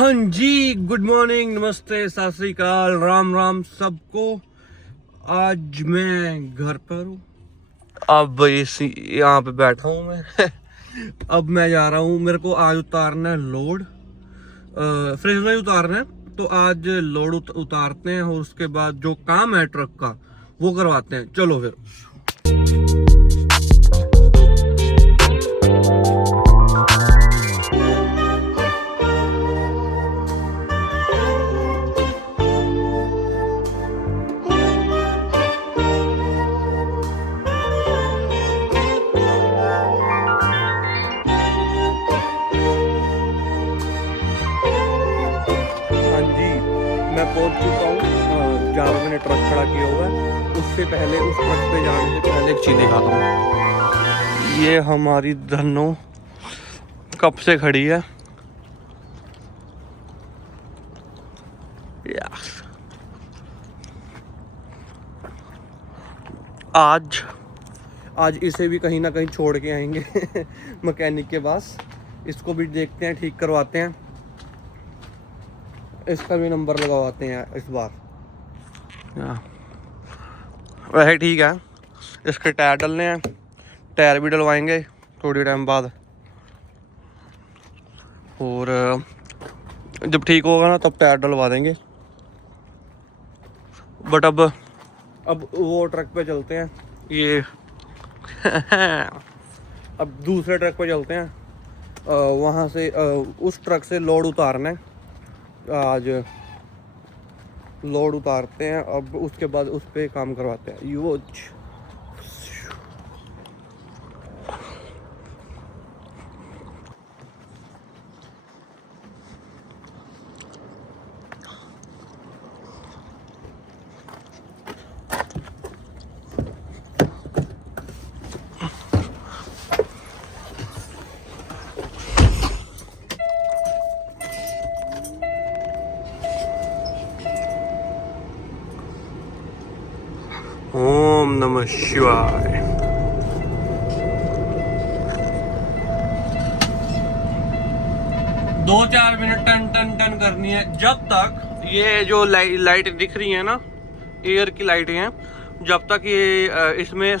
हाँ जी, good morning, नमस्ते, सत श्री अकाल, राम राम सबको। आज मैं घर पर हूँ। अब इसी यहाँ पे बैठा हूँ मैं। अब मैं जा रहा हूँ, मेरे को आज उतारना है लोड, फ्रिज में उतारना है। तो आज लोड उतारते हैं और उसके बाद जो काम है ट्रक का वो करवाते हैं। चलो फिर। मैं पहुंच चुका हूँ जहाँ पे मैंने ट्रक खड़ा किया हुआ है। उससे पहले उस ट्रक पे जाने से पहले एक चीज़ दिखाता हूँ। ये हमारी धनो कब से खड़ी है। आज इसे भी कहीं ना कहीं छोड़ के आएंगे मैकेनिक के पास। इसको भी देखते हैं, ठीक करवाते हैं, इसका भी नंबर लगवाते हैं इस बार। वैसे ठीक है, इसके टायर डलने हैं, टायर भी डलवाएंगे थोड़ी टाइम बाद। और जब ठीक होगा ना तब टायर डलवा देंगे। बट अब वो ट्रक पे चलते हैं, ये अब दूसरे ट्रक पे चलते हैं। वहाँ से उस ट्रक से लोड उतारना है। आज लोड उतारते हैं, अब उसके बाद उस पे काम करवाते हैं। यो ओम नमः शिवाय। दो चार मिनट टन टन टन करनी है। जब तक ये जो लाइट दिख रही है ना, एयर की लाइटें हैं, जब तक ये इसमें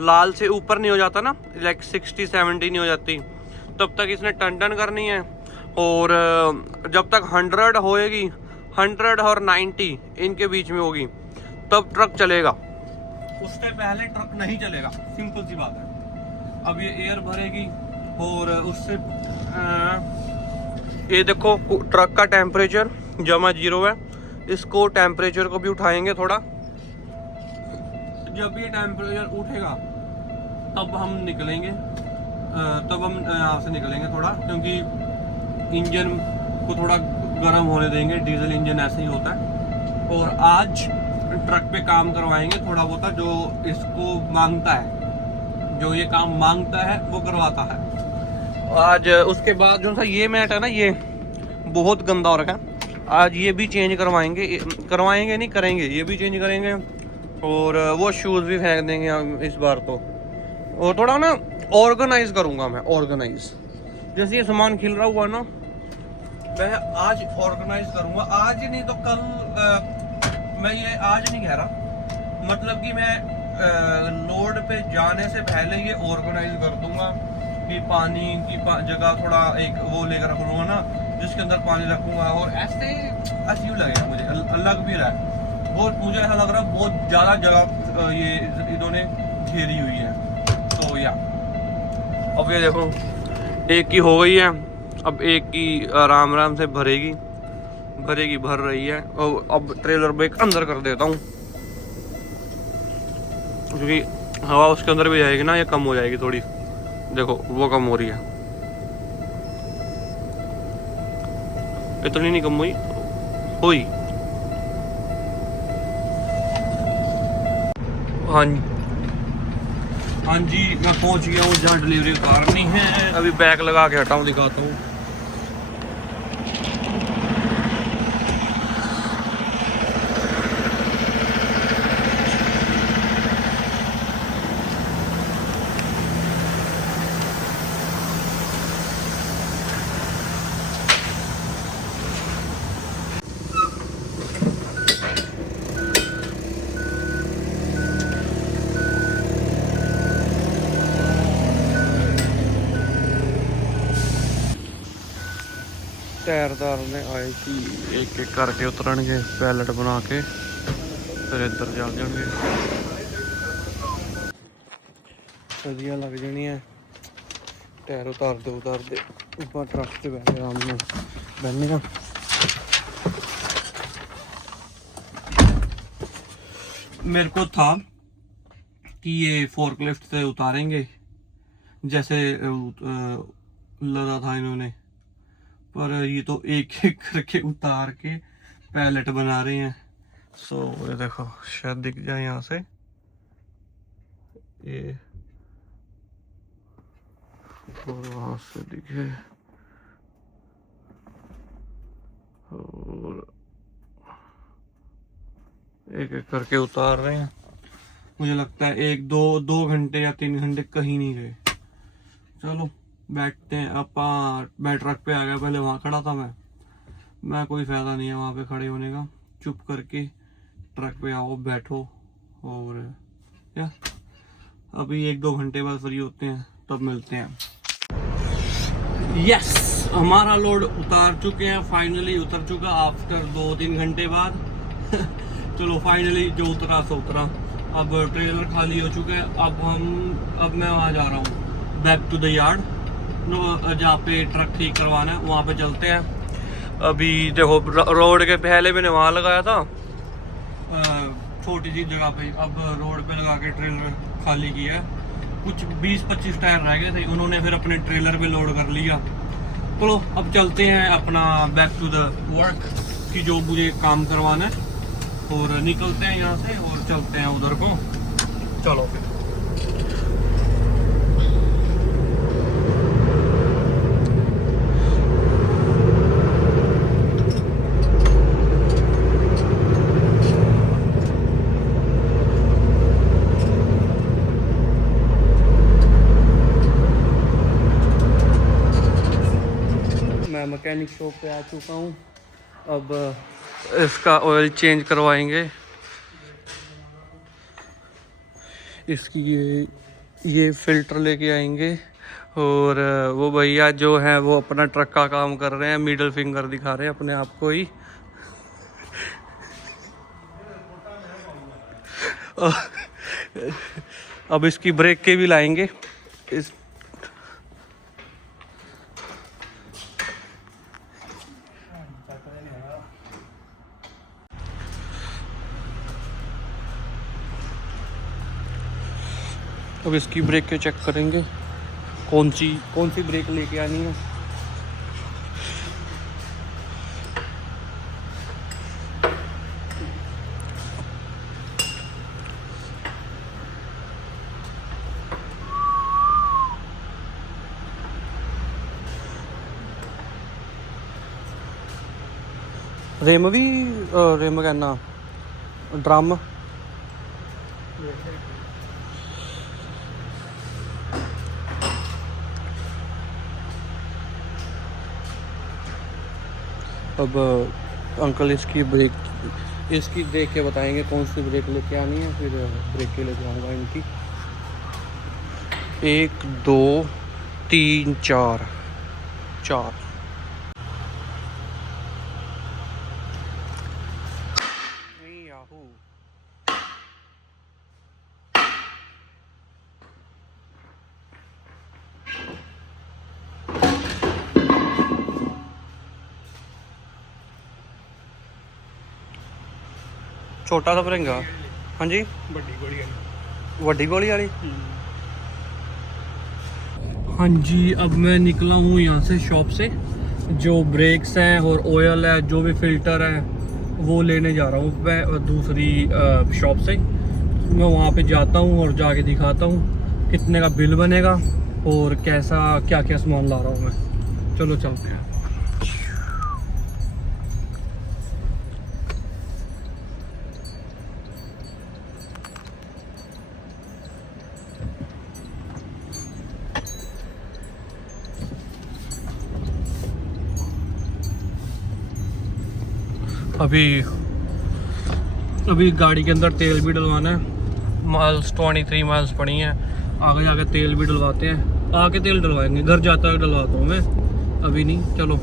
लाल से ऊपर नहीं हो जाता ना, लाइक 60-70 नहीं हो जाती, तब तक इसने टन टन करनी है। और जब तक 100 होएगी, 100 और 90 इनके बीच में होगी, तब ट्रक चलेगा। उससे पहले ट्रक नहीं चलेगा, सिंपल सी बात है। अब ये एयर भरेगी और उससे ये देखो ट्रक का टेम्परेचर जमा 0 है। इसको टेम्परेचर को भी उठाएंगे थोड़ा। जब ये टेम्परेचर उठेगा तब हम निकलेंगे, तब हम यहाँ से निकलेंगे थोड़ा, क्योंकि इंजन को थोड़ा गर्म होने देंगे। डीजल इंजन ऐसे ही होता है। और आज ट्रक पे काम करवाएंगे थोड़ा बहुत, जो इसको मांगता है, जो ये काम मांगता है वो करवाता है आज। उसके बाद जो सा ये मैट है ना, ये बहुत गंदा हो रखा है। आज ये भी चेंज करवाएंगे नहीं करेंगे, ये भी चेंज करेंगे। और वो शूज़ भी फेंक देंगे इस बार तो। और थोड़ा ना ऑर्गेनाइज करूँगा मैं, ऑर्गेनाइज। जैसे ये सामान खिल रहा हुआ ना, मैं आज ऑर्गेनाइज करूँगा। आज नहीं तो कल। मैं ये आज नहीं कह रहा, मतलब कि मैं लोड पे जाने से पहले ये ऑर्गेनाइज कर दूंगा कि पानी की जगह थोड़ा एक वो लेकर रख लूँगा ना, जिसके अंदर पानी रखूँगा। और ऐसे अजीब लगेगा मुझे, अलग भी रहा है। और मुझे ऐसा लग रहा है बहुत ज़्यादा जगह ये इन्होंने घेरी हुई है। तो या अब ये देखो, एक की हो गई है, अब एक की आराम आराम से भर रही है। और अब ट्रेलर ब्रेक अंदर कर देता हूँ, क्योंकि हवा उसके अंदर भी जाएगी ना, ये कम हो जाएगी थोड़ी। देखो वो कम हो रही है, इतनी नहीं कम हुई। हाँ जी, मैं पहुंच गया हूँ जहाँ डिलीवरी उतारनी है। अभी बैग लगा के हटाऊँ, दिखाता हूँ। टायरदार ने आए कि एक एक करके उतरनगे पैलेट बना के फिर इधर चल जाएंगे। सदियाँ लग जानियां टायर उतारते ऊपर ट्रक से बैठे आराम से बहने। मेरे को था कि ये फोर्कलिफ्ट से उतारेंगे जैसे लगा था इन्होंने, पर ये तो एक एक करके उतार के पैलेट बना रहे हैं। सो ये देखो शायद दिख जाए यहाँ से, ये और वहाँ से दिखे और एक एक करके उतार रहे हैं। मुझे लगता है 1-2 घंटे या 3 घंटे कहीं नहीं गए। चलो बैठते हैं। मैं ट्रक पे आ गया, पहले वहाँ खड़ा था मैं कोई फायदा नहीं है वहाँ पे खड़े होने का। चुप करके ट्रक पे आओ, बैठो और क्या अभी 1-2 घंटे बाद फ्री होते हैं, तब मिलते हैं। यस, हमारा लोड उतार चुके हैं, फाइनली उतर चुका आफ्टर 2-3 घंटे बाद। चलो फाइनली जो उतरा सो उतरा। अब ट्रेलर खाली हो चुका है। अब मैं वहाँ जा रहा हूँ बैक टू द यार्ड, जहाँ पे ट्रक ठीक करवाना है, वहाँ पे चलते हैं। अभी देखो रोड के पहले मैंने वहाँ लगाया था छोटी सी जगह पे, अब रोड पे लगा के ट्रेलर खाली किया है। कुछ 20-25 टायर रह गए थे, उन्होंने फिर अपने ट्रेलर पे लोड कर लिया। चलो अब चलते हैं अपना बैक टू द वर्क की जो मुझे काम करवाना है, और निकलते हैं यहाँ से और चलते हैं उधर को। चलो फिर। मैं मैकेनिक शॉप पे आ चुका हूँ। अब इसका ऑयल चेंज करवाएंगे। इसकी ये फिल्टर लेके आएंगे, और वो भैया जो है वो अपना ट्रक का काम कर रहे हैं, मिडिल फिंगर दिखा रहे हैं अपने आप को ही। अब इसकी ब्रेक के भी लाएंगे। अब इसकी ब्रेक के चेक करेंगे कौन सी ब्रेक लेके आनी है। रेम कहना ड्रम अब अंकल इसकी देख के बताएंगे कौन सी ब्रेक लेके आनी है, फिर ब्रेक के लेके आऊँगा इनकी। 1 2 3 4 छोटा सा भरेंगा। हाँ जी, वड्डी गोली वाली। हाँ जी, अब मैं निकला हूँ यहाँ से शॉप से। जो ब्रेक्स हैं और ऑयल है, जो भी फिल्टर है, वो लेने जा रहा हूँ मैं दूसरी शॉप से। मैं वहाँ पे जाता हूँ और जाके दिखाता हूँ कितने का बिल बनेगा और कैसा क्या क्या सामान ला रहा हूँ मैं। चलो चलते हैं। अभी गाड़ी के अंदर तेल भी डलवाना है। माइल्स 23 माइल्स पड़ी हैं, आगे जाके तेल भी डलवाते हैं। आके तेल डलवाएंगे, घर जाता है डलवाता हूँ मैं, अभी नहीं। चलो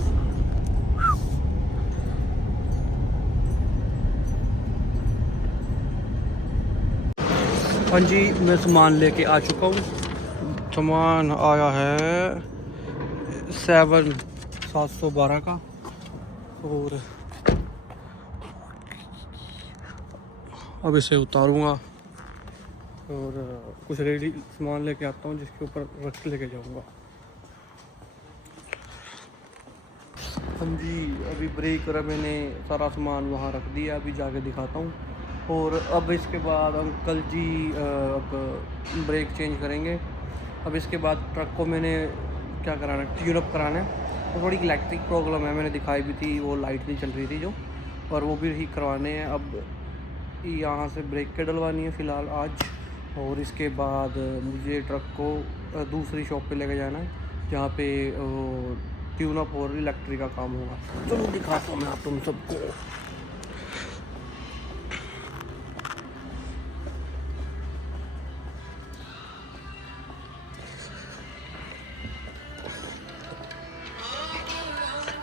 हाँ जी, मैं सामान लेके आ चुका हूँ। सामान आया है 712 का, और अब इसे उतारूँगा और कुछ रेडी सामान लेके आता हूँ जिसके ऊपर रख के लेके जाऊँगा। हाँ जी, अभी ब्रेक कर मैंने सारा सामान वहाँ रख दिया, अभी जाके दिखाता हूँ। और अब इसके बाद अंकल जी अब ब्रेक चेंज करेंगे। अब इसके बाद ट्रक को मैंने क्या कराना है, ट्यून अप कराना है। तो थोड़ी इलेक्ट्रिक प्रॉब्लम है, मैंने दिखाई भी थी, वो लाइट नहीं चल रही थी जो, और वो भी ठीक करवाने हैं। अब यहाँ से ब्रेक के डलवानी है फ़िलहाल आज, और इसके बाद मुझे ट्रक को दूसरी शॉप पे लेके जाना है जहाँ पे ट्यून अप और इलेक्ट्रिक का काम होगा। चलो दिखाता हूँ मैं आप तुम सबको।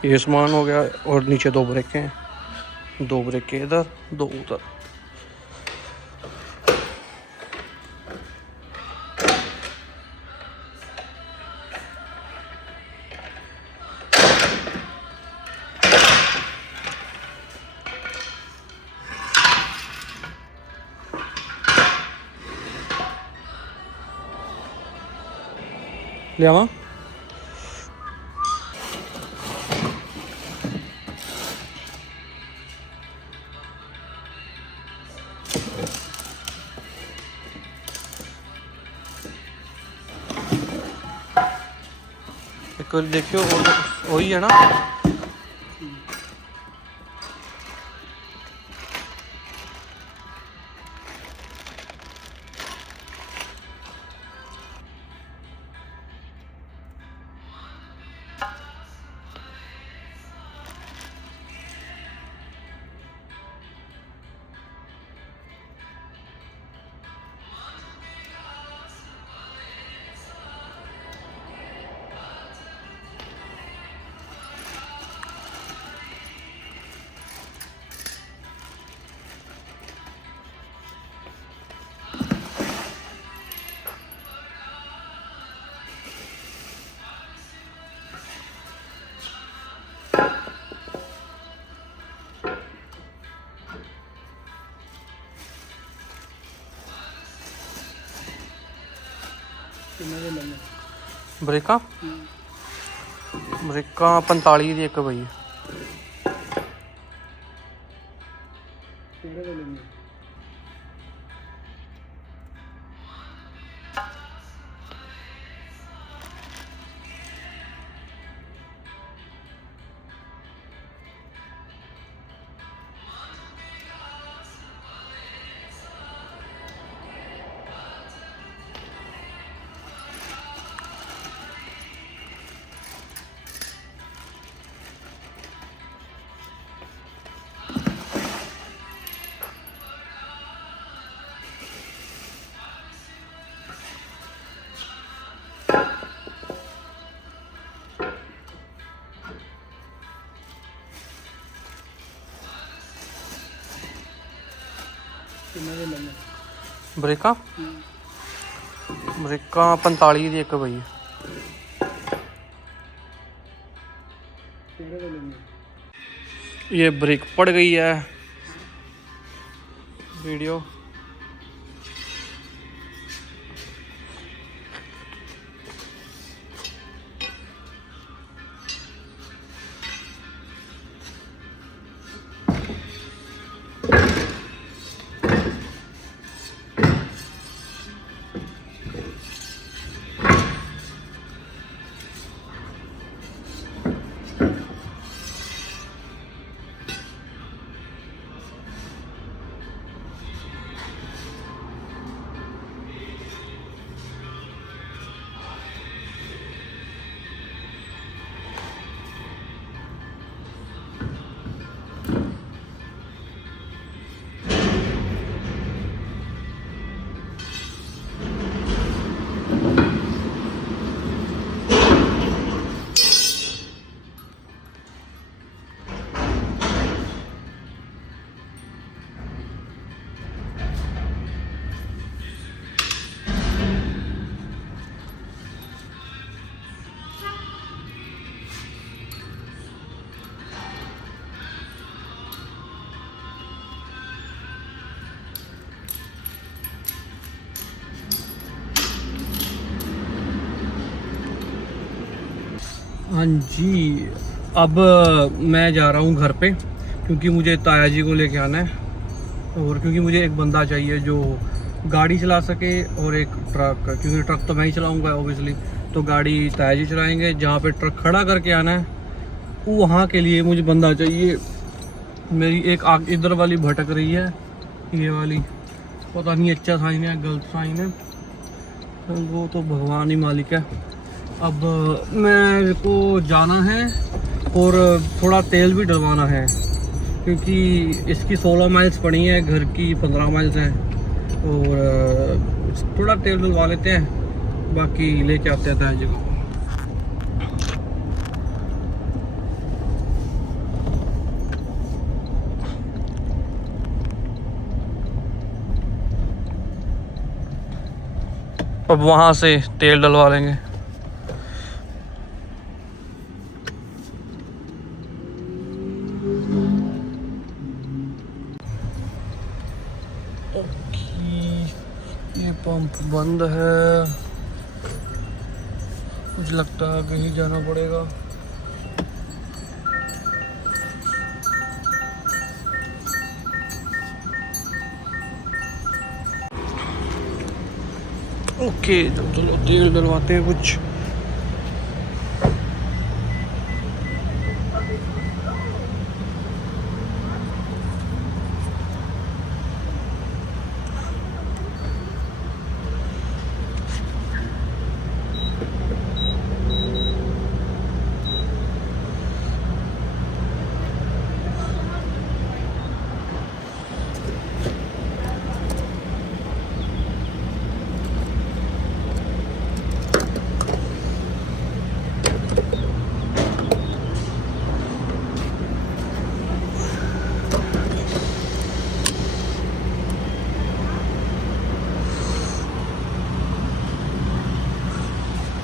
ये सामान हो गया, और नीचे 2 ब्रेकें हैं, 2 ब्रेकें इधर, 2 उधर। ले आवा। एक बार देखियो, वही है ना। ब्रेका 45 ਦੀ ਇੱਕ ਬਈ। ब्रेका 45 ਦੀ ਇੱਕ ਬਈ। ये ब्रेक पड़ गई है। वीडियो हाँ जी, अब मैं जा रहा हूँ घर पे क्योंकि मुझे ताया जी को लेके आना है, और क्योंकि मुझे एक बंदा चाहिए जो गाड़ी चला सके और एक ट्रक, क्योंकि ट्रक तो मैं ही चलाऊँगा ओबियसली, तो गाड़ी ताया जी चलाएँगे। जहाँ पे ट्रक खड़ा करके आना है वहाँ के लिए मुझे बंदा चाहिए। मेरी एक आग इधर वाली भटक रही है, ये वाली पता नहीं अच्छा साइन है गलत साइन है, वो तो भगवान ही मालिक है। अब मेरे को जाना है और थोड़ा तेल भी डलवाना है क्योंकि इसकी 16 माइल्स पड़ी हैं, घर की 15 माइल्स हैं, और थोड़ा तेल डलवा लेते हैं, बाकी लेके आते हैं ताया जी को। अब वहाँ से तेल डलवा लेंगे। ये पंप बंद है, मुझे लगता है कहीं जाना पड़ेगा। ओके, तो चलो तेल डलवाते हैं कुछ।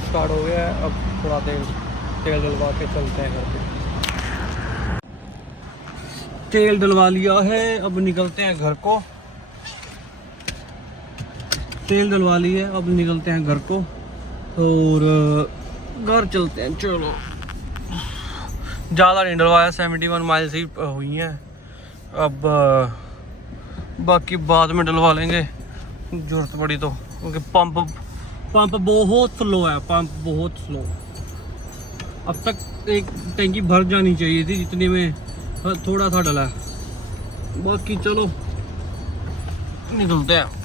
स्टार्ट हो गया है, अब थोड़ा तेल डलवा के चलते हैं घर पे। तेल डलवा लिया है, अब निकलते हैं घर को। तेल डलवा ली है, अब निकलते हैं घर को और घर चलते हैं। चलो, ज़्यादा नहीं डलवाया, 71 माइल्स ही हुई हैं। अब बाकी बाद में डलवा लेंगे जरूरत पड़ी तो, क्योंकि पंप बहुत स्लो है, पंप बहुत स्लो। अब तक एक टैंकी भर जानी चाहिए थी जितने में थोड़ा सा डला है। बाकी चलो निकलते हैं।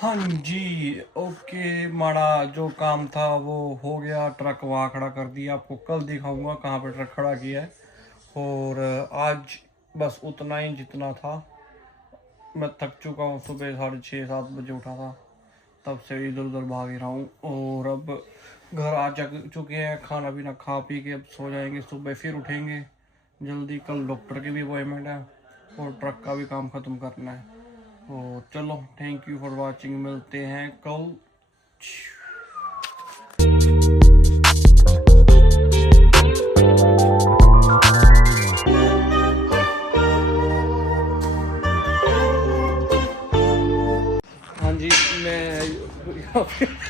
हाँ जी, ओके, माड़ा जो काम था वो हो गया। ट्रक वहाँ खड़ा कर दिया, आपको कल दिखाऊंगा कहाँ पे ट्रक खड़ा किया है। और आज बस उतना ही जितना था। मैं थक चुका हूँ, सुबह 6:30-7 बजे उठा था, तब से इधर उधर भाग रहा हूँ। और अब घर आ चुके हैं, खाना पीना खा पी के अब सो जाएंगे। सुबह फिर उठेंगे जल्दी, कल डॉक्टर की भी अपॉइंटमेंट है और ट्रक का भी काम ख़त्म करना है। तो चलो, थैंक यू फॉर वाचिंग, मिलते हैं कल। हाँ जी, मैं